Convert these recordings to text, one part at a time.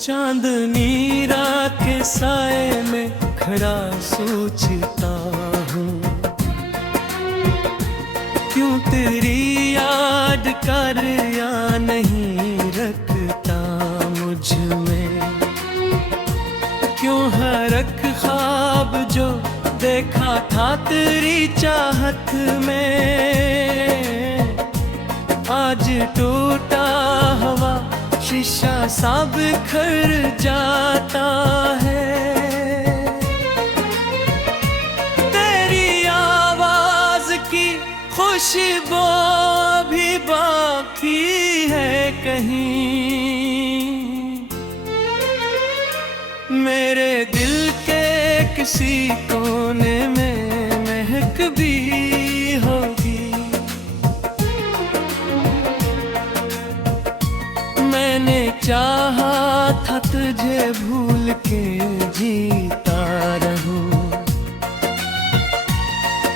चांदनी रात के साए में खड़ा सोचता हूँ, क्यों तेरी याद कर या नहीं रखता मुझ में। क्यों हर एक ख्वाब जो देखा था तेरी चाहत में, आज टूटा हुआ शीशा सा बिखर जाता है। तेरी आवाज की खुशबू भी बाकी है कहीं, मेरे दिल के किसी कोने में महक भी होगी। मैंने चाहा था तुझे भूल के जीता रहूं,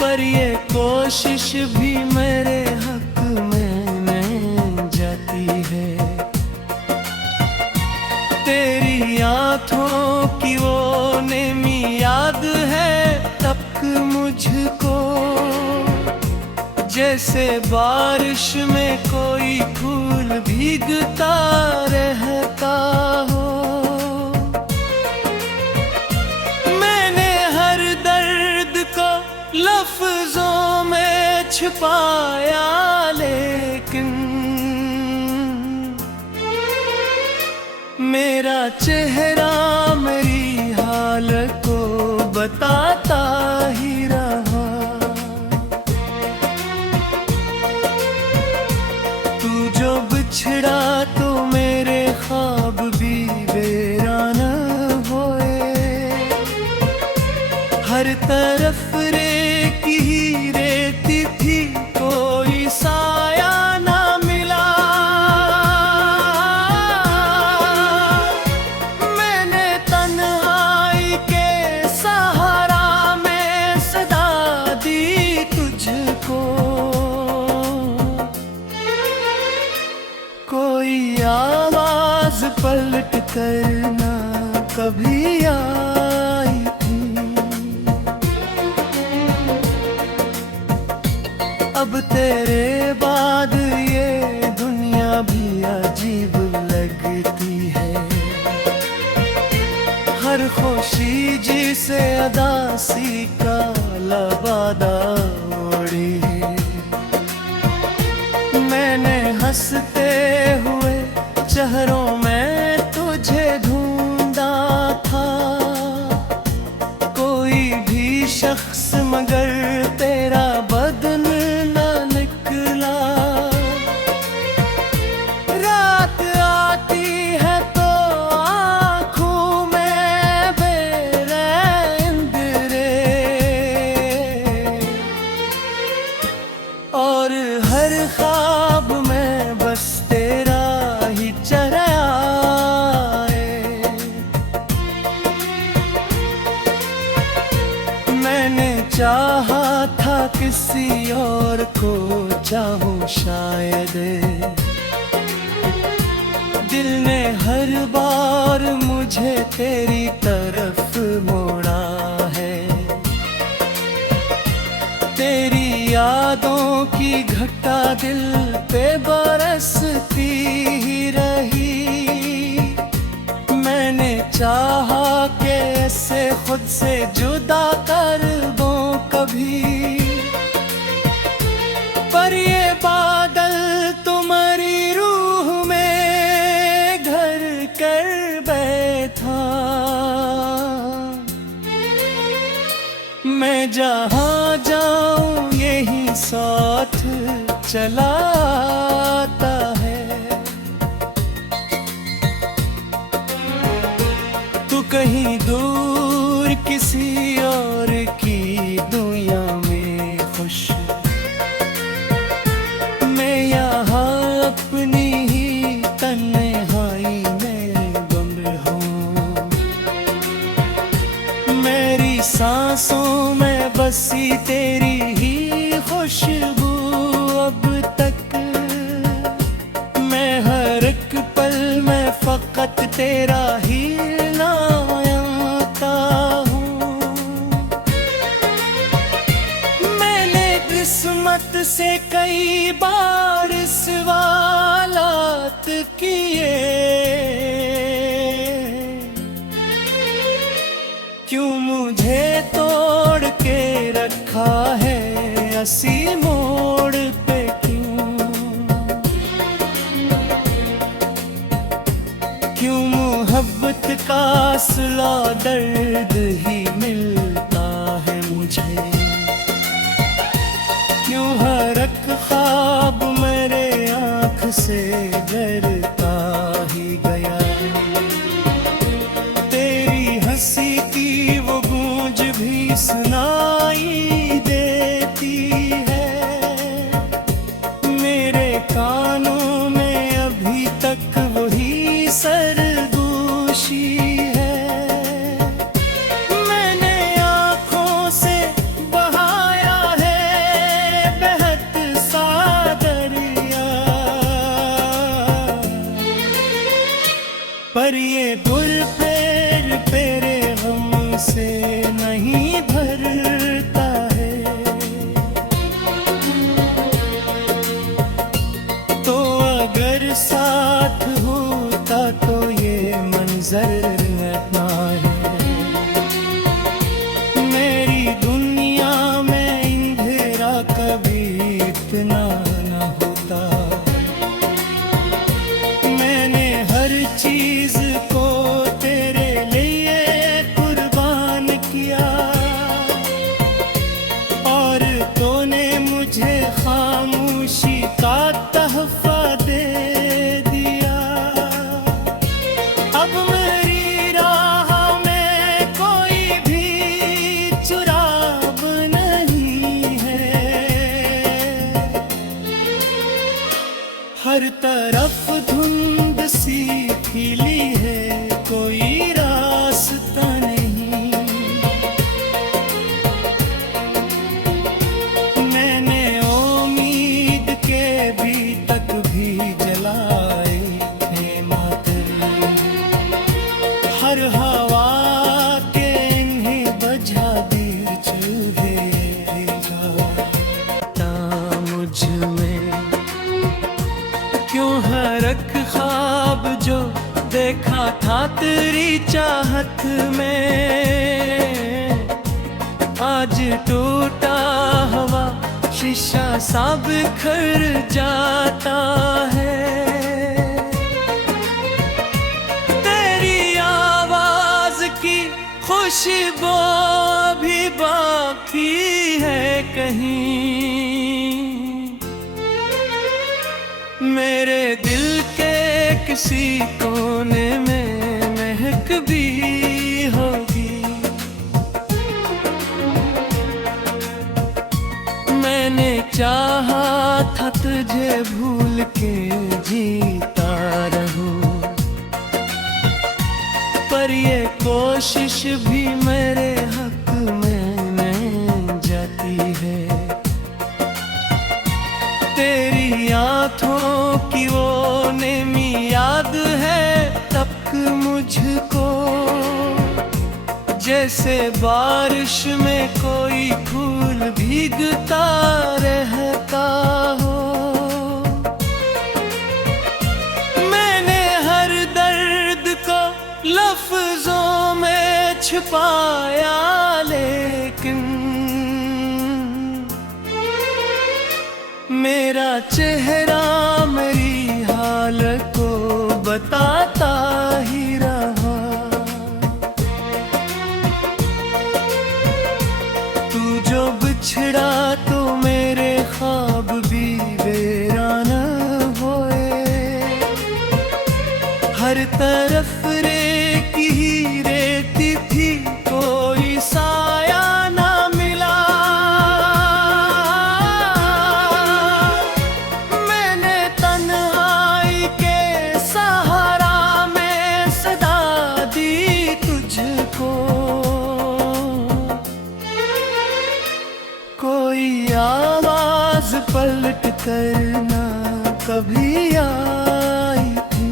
पर ये कोशिश भी मेरे हक में नहीं जाती है। तेरी आँखों की वो नेमी याद है तक मुझको, जैसे बारिश में कोई फूल भीगता रहता हो। मैंने हर दर्द को लफ्जों में छुपाया, लेकिन मेरा चेहरा मेरी हालत को बताता ही रहा। तू जो बिछड़ा तो मेरे ख्वाब भी वीरान होए। हर तरफ रेत ही रेती थी, कोई साया ना मिला। मैंने तन्हाई के सहारा में सदा दी तुझको, कोई आवाज पलट कर ना कभी आई थी। अब तेरे बाद ये दुनिया भी अजीब लगती है। हर खुशी जिसे अदासी का लबादा ओढ़ी है। मैंने हंसते हुए चेहरों में तुझे ढूंढा था, कोई भी शख्स मगर तेरा बदन न निकला। रात आती है तो आँखों में बेरंग रे, और हर ख्वाब में बस तेरा ही चेहरा आए। मैंने चाहा था किसी और को चाहूं शायद, दिल ने हर बार मुझे तेरी तरफ मोड़ा है। तेरी यादों की घटा दिल पे बरसती ही रही। मैंने चाहा कि ऐसे खुद से जुदा कर दूं कभी, पर ये बादल तुम्हारी रूह में घर कर बैठा। मैं जहाँ जाऊं यही साथ चला आता है। तू कहीं दूर किसी और की दुनिया में खुश, मैं यहाँ अपनी ही तन्हाई में गुम हूँ। मेरी सांसों में बसी तेरी ही खुशबू अब तक, मैं हर एक पल में फकत तेरा ही नाता हूँ। मैंने किस्मत से कई बार सवालात किए, क्यों मुझे तोड़ के रखा है असी मोड़ पे, क्यों मोहब्बत का असला दर्द ही मिलता है मुझे, क्यों हर एक ख्वाब मेरे आँख से डरता ही गया। तेरी हंसी की वो गूंज भी सुनाई देती है मेरे कानों में, अभी तक वही सरगोशी है। मैंने आँखों से बहाया है बेहद सा दरिया, पर ये गुल फेर तेरे गम से नहीं भरता है। तो अगर साथ होता तो ये मंजर ना है। मेरी दुनिया में अंधेरा कभी इतना ना होता। मैंने हर चीज को तेरे लिए कुर्बान किया, और तूने मुझे खामोशी का तहफा दे दिया। अब मेरी राह में कोई भी चुराव नहीं है, हर तरफ धुंध सी खिली है, कोई रास्ता नहीं। मैंने उम्मीद के भी तक भी जलाए हैं मातर, हर हवा के इन्हें बजा देर चुभेगा। मुझ में क्यों हर एक ख्वाब जो देखा था तेरी चाहत में, आज टूटा हुआ शीशा सा बिखर जाता है। तेरी आवाज की खुशबू भी बाकी है कहीं, मेरे दिल के किसी कोने में महक भी होगी। मैंने चाहा था तुझे भूल के जीता रहूं, पर ये कोशिश भी मेरे हक में नहीं जाती है। तेरी आँखों की वो नेमी याद है तक मुझको, जैसे बारिश में कोई फूल भीगता रहता हो। मैंने हर दर्द को लफ्जों में छुपाया, लेकिन मेरा चेहरा मेरी हालत को बताता ही रहा। तू जो बिछड़ा तो मेरे ख्वाब भी वीरान होए, हर तरफ रेत ही रेती थी, कोई साया ना मिला। मैंने तन्हाई के सहारा में सदा दी तुझको, कोई आवाज पलट कर ना कभी आई थी।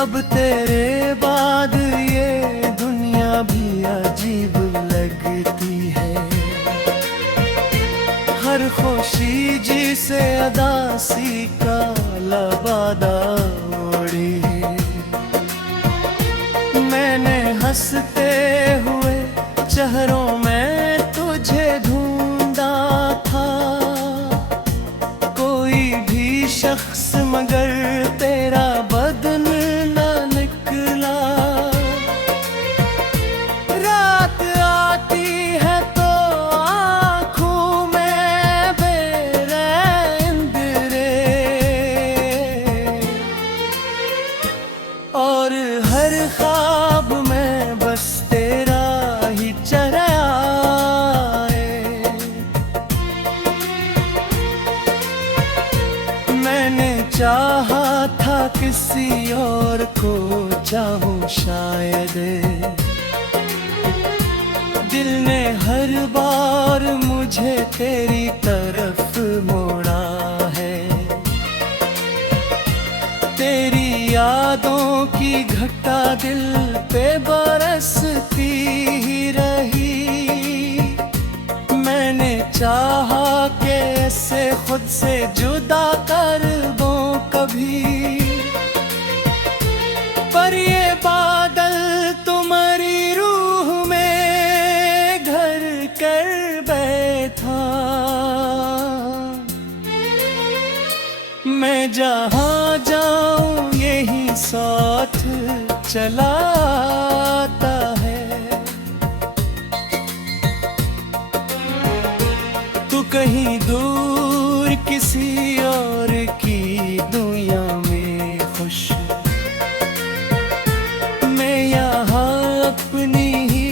अब तेरे बाद ये दुनिया भी अजीब लगती है। हर खुशी जिसे अदासी का लबादा ओढ़ी है। मैंने हंसते हुए चेहरों में तुझे ढूंढा था, कोई भी शख्स मगर तेरा बदन न निकला। रात आती है तो आँखों में बेरंग रे, और हर ख्वाब में बस तेरा ही चेहरा आए। मैंने चाहा था किसी और को चाहूं शायद, दिल ने हर बार मुझे तेरी तरफ मोड़ा है। तेरी यादों की घटा दिल पे बरसती ही रही। मैंने चाहा कि ऐसे खुद से जुदा कर दूं कभी, पर ये बादल तुम्हारी रूह में घर कर बैठा। मैं जहाँ जाऊं यही साथ चला आता है। तू कहीं दूर किसी और की दुनिया में खुश, मैं यहाँ अपनी ही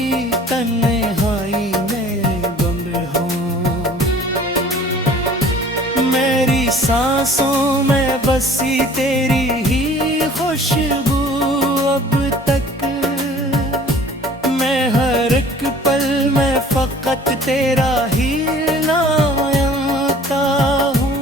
तन्हाई में गुम हूँ। मेरी सांसों में बसी तेरी ही खुशबू अब तक। मैं हर एक पल में फकत तेरा ही नाम आता हूँ।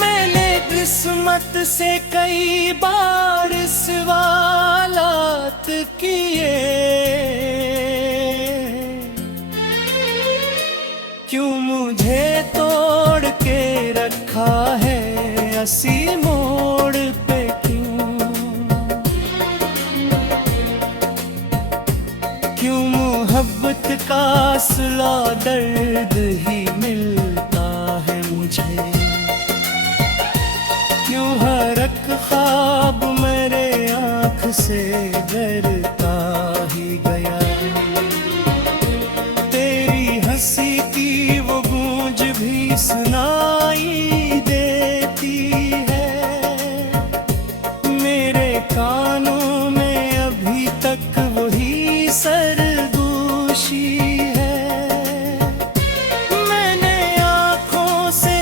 मैंने किस्मत से कई बार सवालात किए, क्यों मुझे तोड़ के रखा है असी मोड़ पे, क्यों मोहब्बत का असला दर्द ही मिलता है मुझे, क्यों हर एक ख्वाब मेरे आँख से डरता ही गया। तेरी हंसी की वो गूंज भी सुनाई देती है। मेरे कानों में अभी तक वही सरगोशी है। मैंने आँखों से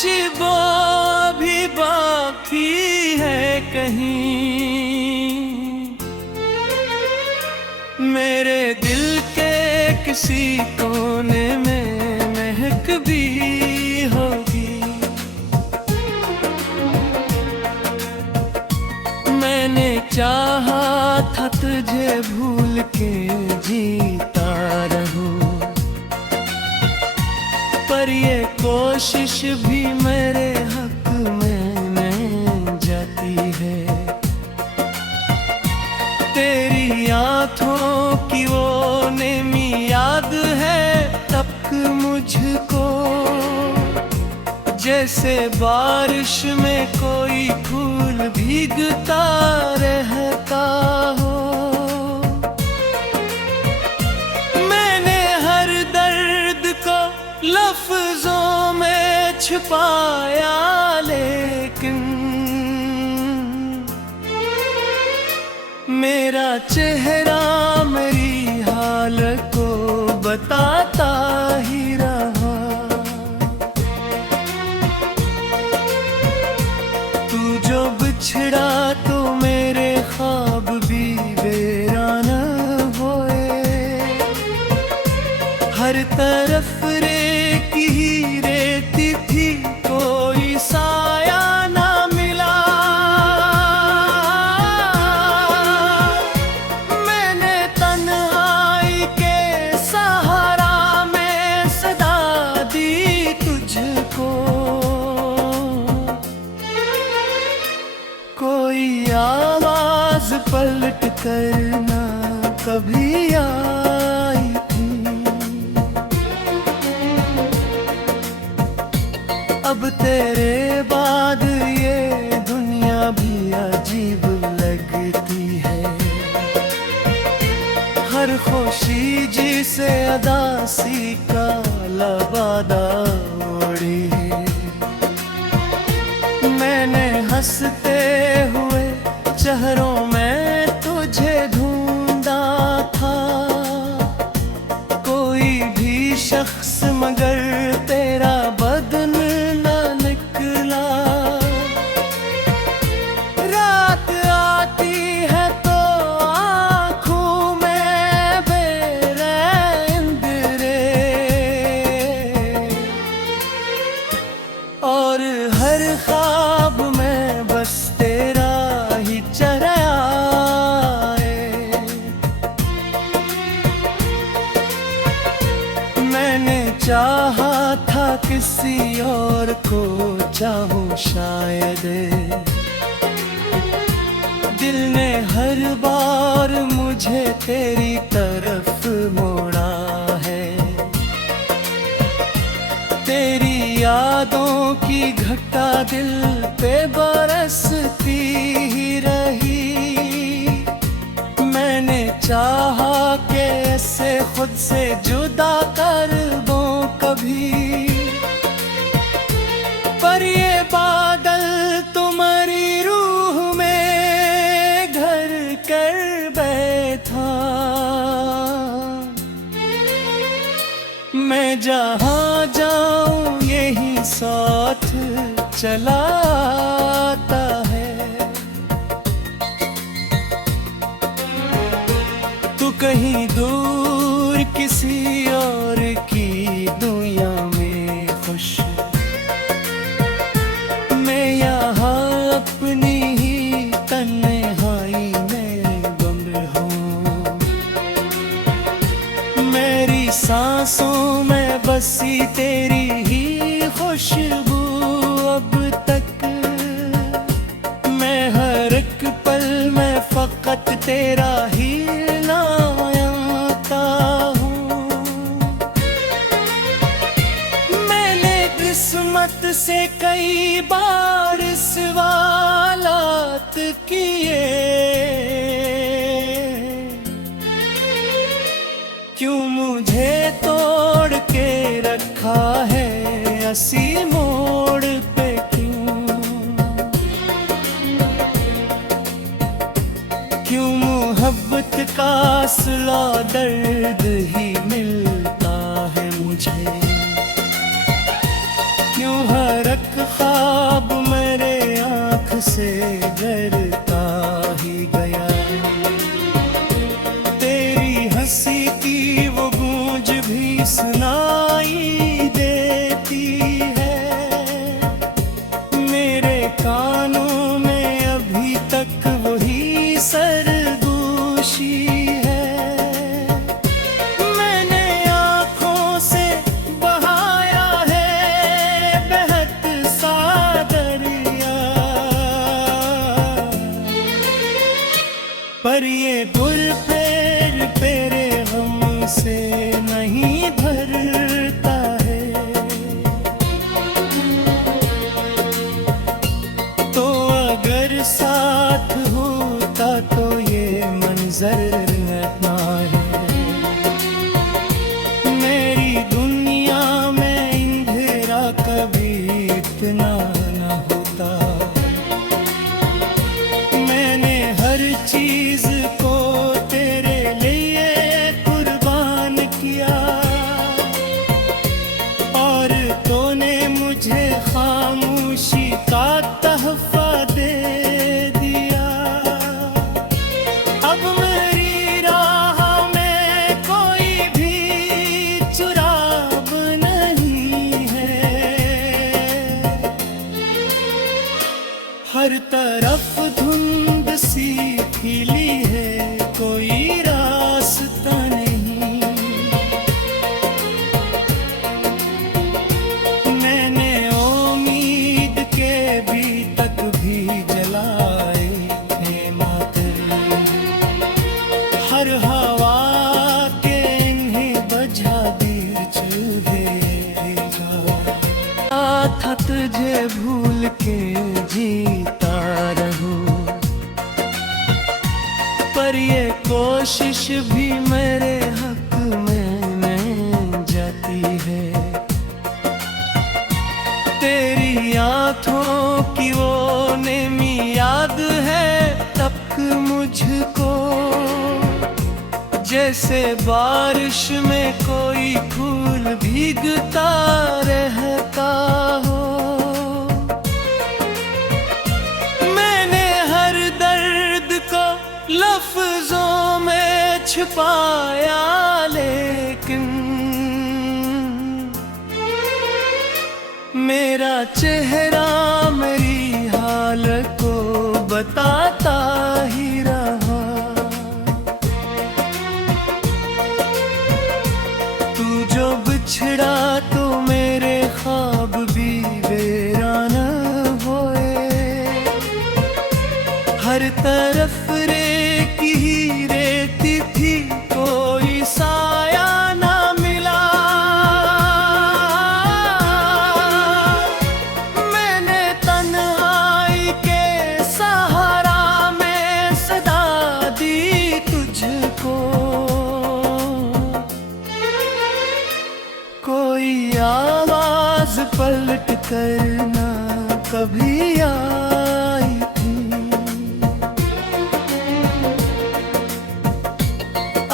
वो भी बाकी है कहीं, मेरे दिल के किसी कोने में महक भी होगी। मैंने चाहा था तुझे भूल के जीता रहूं, पर ये कोशिश भी मेरे हक में नहीं जाती है। तेरी आँखों की वो नेमी याद है तक मुझको, जैसे बारिश में कोई फूल भीगता रहता हो। मैंने हर दर्द को लफ्जों में छुपाया, लेकिन मेरा चेहरा मेरी हालत को बताता ही रहा। तू जो बिछड़ा तो मेरे ख्वाब भी वीरान होए, हर तरफ रेत ही रेती थी, कोई साया ना मिला। मैंने तन्हाई के सहारा में सदा दी तुझको, कोई आवाज पलट कर ना कभी आई थी। अब तेरे बाद ये दुनिया भी अजीब लगती है, हर खुशी जिसे अदासी का लबादा ओढ़ी है। मैंने हंसते हुए चेहरों में तुझे ढूंढा था, कोई भी शख्स मगर तेरा बदन न निकला। रात आती है तो आँखों में बेरंग रे, और हर ख्वाब में बस तेरा ही चेहरा आए। मैंने चाहा था किसी और को चाहूं शायद, दिल ने हर बार मुझे तेरी तरफ मोड़ा है। तेरी यादों की घटा दिल पे बरसती ही रही। मैंने चाहा कि ऐसे खुद से जुदा कर दूं कभी, पर ये बादल तुम्हारी रूह में घर कर बैठा। मैं जहाँ जाऊं यही साथ चला आता है। तू कहीं दूर किसी और की दुनिया में खुश, मैं यहाँ अपनी ही तन्हाई में गुम हूँ। मेरी सांसों में बसी तेरी ही खुशबू अब तक, मैं हर एक पल में फकत तेरा ही नाम आता हूँ। मैंने किस्मत से कई बार सवालात किए, क्यों मुझे तोड़ के रखा है हंसी मोड़ पे, क्यों मोहब्बत का असला दर्द ही मिलता है मुझे, क्यों हर एक से डरता ही गया। तेरी हंसी की वो गूंज भी सुनाई देती है मेरे कानों में, अभी तक वही सरगोशी है। मैंने आँखों से बहाया है बहत सा दरिया, पर ये गुल फेर तेरे गम से नहीं भरता है। तो अगर साथ होता तो ये मंजर न है। मेरी दुनिया में अंधेरा कभी इतना न होता। मैंने हर चीज को तेरे लिए कुर्बान किया, और तूने मुझे खामोशी का तहफा दे दिया। अब मेरी राह में कोई भी चुराव नहीं है। हर तरफ धुंध सी खिली है, कोई रास्ता नहीं। मैंने उम्मीद के भी तक भी जलाए थे मातर, हर हवा के इन्हें बजा दीर चुभेगा। था तुझे भूल के जीता रहूं, पर ये कोशिश भी मेरे हक में नहीं जाती है। तेरी आँखों की वो नेमी याद है तक मुझको, जैसे बारिश में कोई फूल भीगता रहता हो। मैंने हर दर्द को लफ्जों में छुपाया, लेकिन मेरा चेहरा मेरी हालत को बताता ही रहा। तू जो बिछड़ा तो मेरे ख्वाब भी वीरान होए। हर तरफ रेत ही रेती थी, कोई साया ना मिला। मैंने तन्हाई के सहारा में सदा दी तुझको, कोई आवाज पलट कर ना कभी आई थी।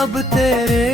अब तेरे